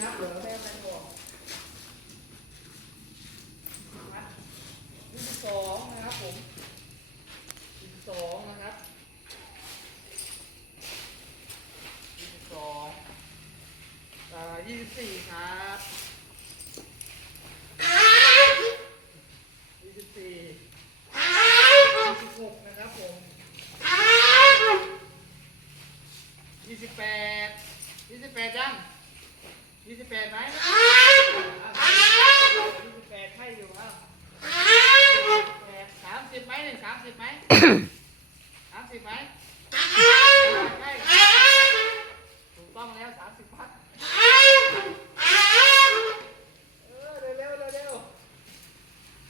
นับเหรอแม่ไม่บอกยี่สิบสองนะครับผมยี่สิบสองนะครับยี่สิบสองอ่ายี่สิบสี่ครับยี่สิบสี่ยี่สิบหกนะครับผมยี่สิบแปดยี่สิบแปดยัง ยี่สิบแปดไหมยี่สิบแปดให้อยู่อะแปดสามสิบไหมหนึ่งสามสิบไหมสามสิบไหมใช่ถูกต้องแล้วสามสิบพักเออเร็วเร็วเร็วเร็ว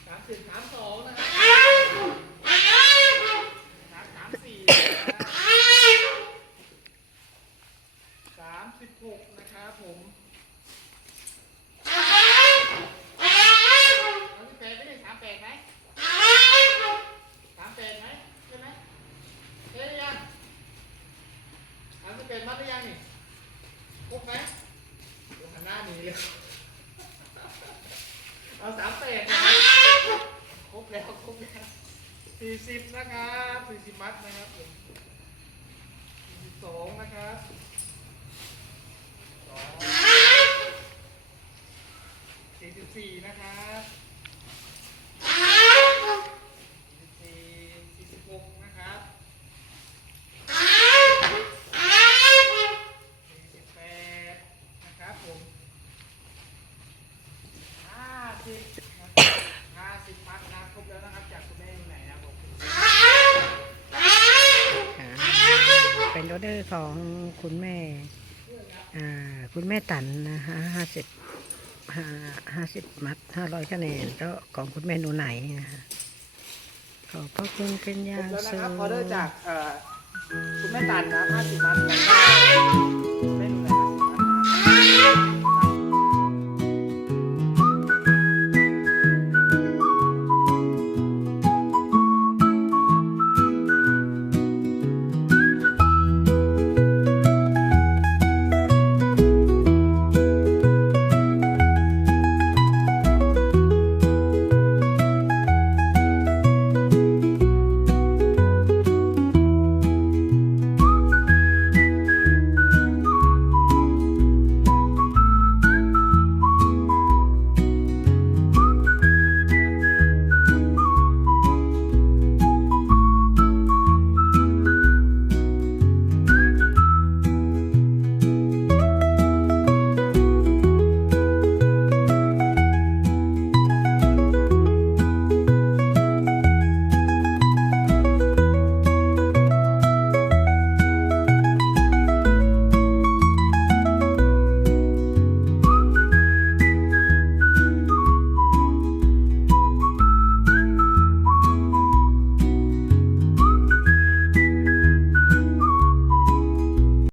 สามสิบสามสองนะครับสามสามสี่นะครับสามสิบหกนะครับผมสามสิบแปดไม่ได้สามแปดไหมสามแปดไหมใช่ไหมเฮ้ยยังสามสิบแปดมัดหรือยังนี่ครบไหมเดี๋ยวหันหน้าหนีเลยเอาสามแปดนะครับครบแล้วครบแล้ว สี่สิบนะครับสี่สิบมัดนะครับผมสี่สิบสองนะครับสองสี่สิบสี่นะครับสี่สี่สิบหกนะครับสี่สิบแปดนะครับผมห้าสิบนะครับห้าสิบมัดนะครับครบแล้วนะครับจากคุณแม่อยู่ไหนนะครับผม ค่ะ เป็นออเดอร์ของคุณแม่อ่าคุณแม่ตันนะคะห้าสิบห้าห้าสิบมัดห้าร้อยคะแนนแล้วของคุณแม่หนูไหนนะคะขอบพระคุณเป็นอย่าบงแล้วนะครับออเดอร์จากอ่อคุณแม่ตันนะห้าสิบมัด